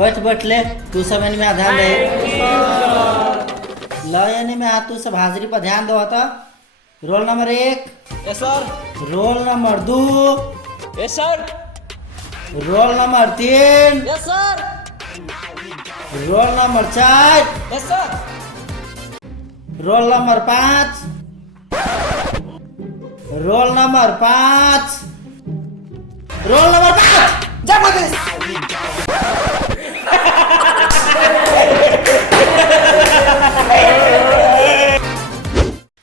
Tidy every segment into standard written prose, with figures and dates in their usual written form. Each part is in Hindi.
बैठ बैठ ले तू सब में ध्यान दे। लो यानी में तू सब हाजिरी पर ध्यान दो तो। Roll number 1। Yes sir. Roll number 2। Yes sir. Roll number 3। Yes sir. Roll number 4। Yes sir. Roll number 5। Role number 5। Role number 5। जबरदस्त।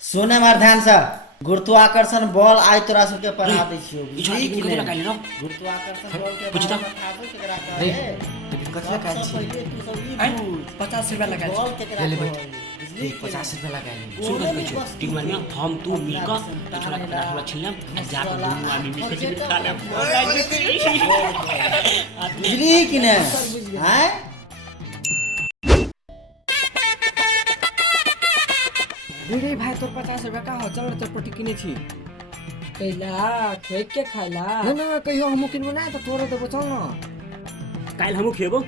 सुने मार ध्यान से गुरुत्वाकर्षण बल आई तोरा सबके पढ़ा दै छियो। गुरुत्वाकर्षण बल के पूछता रे कथि लगाइल छी 50 रुपया लगाइल बल केकरा ले ले कहै? बैठ। 50 रुपया लगाइल सुन कर कहै छौ ठीक मानिया हम तू मिलकर ई छोरा के 50 रुपया छीन लेम जा के दुनू आदमी मिलकर जे खा लेम। बुझली कि ने हैं? रे भाई तोर 50 रुपया का हो चल चटपटी किने छी कैला ठेक के खाइला ना कहियो हम किनबो ना त तोरे देबो चल न काल हमहु खेबो।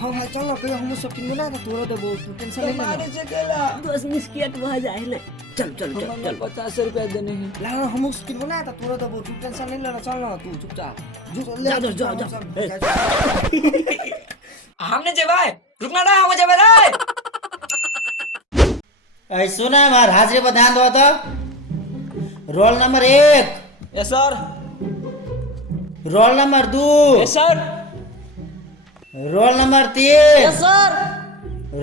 हां हां चल न कहियो हम सब किनबो ना त तोरे देबो तू टेंशन नहीं ले मारे जे गेला 10 मिस्कियत भ जाए ले चल चल चल चल 50 रुपया देने हैं ला हम किनबो ना त तोरे देबो तू टेंशन नहीं लेना चल न तू चुपचाप ले जा हमने जे भाई रुकना ना हम जे रे ऐ सुना मार हाजिरी पर ध्यान दो तो। Roll number 1। Yes sir. Roll number 2। Yes sir. Roll number 3। Yes sir.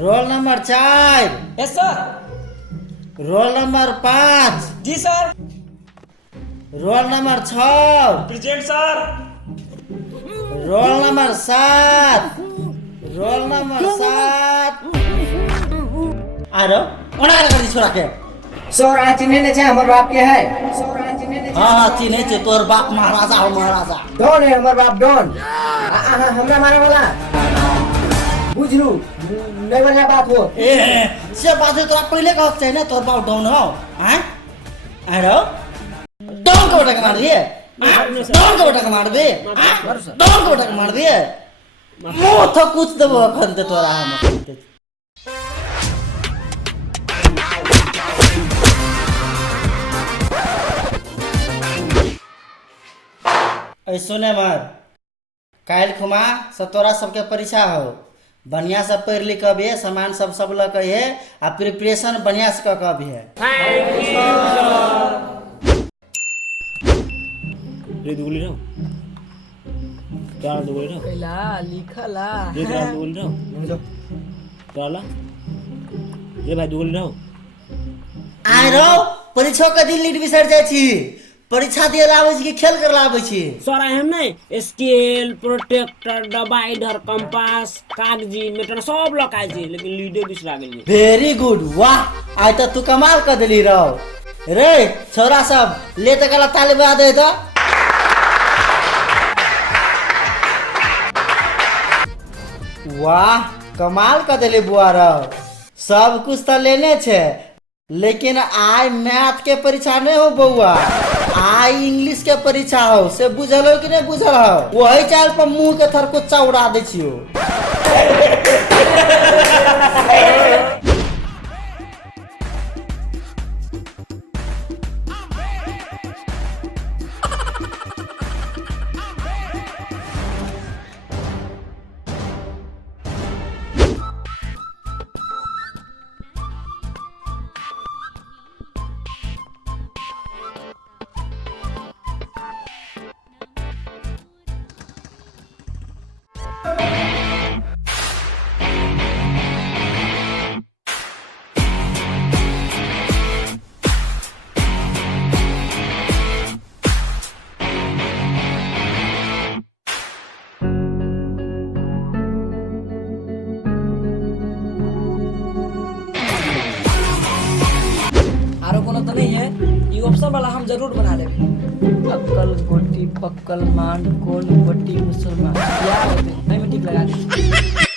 Roll number 4। Yes sir. Roll number 5। जी sir. Roll number 6। Present sir. Roll number 7। Roll number 7। आरो ओना कर दी छोरा के सर आ चिन्हे ने छै हमर बाप के है हां हां चिन्हे छै तोर बाप महाराजा हो महाराजा डॉन है हमर बाप डॉन हमरा मारे वाला बुझलू नहीं बढ़िया बात हो ए से बात है तोरा पहले कहत छै ना तोर बाप डाउन हो हैं आरो डाउन को उठा के मार दिए डाउन को उठा के मार दे डाउन को उठा के मार दिए मुंह तो कुछ देबो अखन ते तोरा हम सुने मार काल खुमा सतोरा सबके परीक्षा हो बढ़िया से पढ़ लिख कभी सामान सब लग है आ प्रिपरेशन बढ़िया से कभी है। रे दुगली रहो क्या दुगली रहो कैला लिखला रे दुगली रहो चला रे भाई दुगली रहो आइ रहो परीक्षा के दिन लीड बिसर जाय छी परीक्षा दिए लाबै छी कि खेल कर लाबै छी सर हम नहीं स्केल प्रोटेक्टर डिवाइडर कंपास कागजी मीटर सब लकाय छी लेकिन लीडे बिसरा गेली। वेरी गुड वाह आइ त तू कमाल कर देली रहो रे छोरा सब ले त गला ताली बजा दे तो वाह कमाल कर देली बुआ रहो सब कुछ त लेने छे लेकिन आई मैथ के परीक्षा नहीं हो बउआ आई इंग्लिश के परीक्षा हो से बुझल हो कि नहीं बुझल हो वही चाल पर मुंह के थर को चौड़ा दे छियो। तो नहीं है ये ऑप्शन वाला हम जरूर बना लेंगे अक्कल गोटी पक्कल मांड कोल गोटी मुसलमान क्या होते नहीं मैं ठीक लगा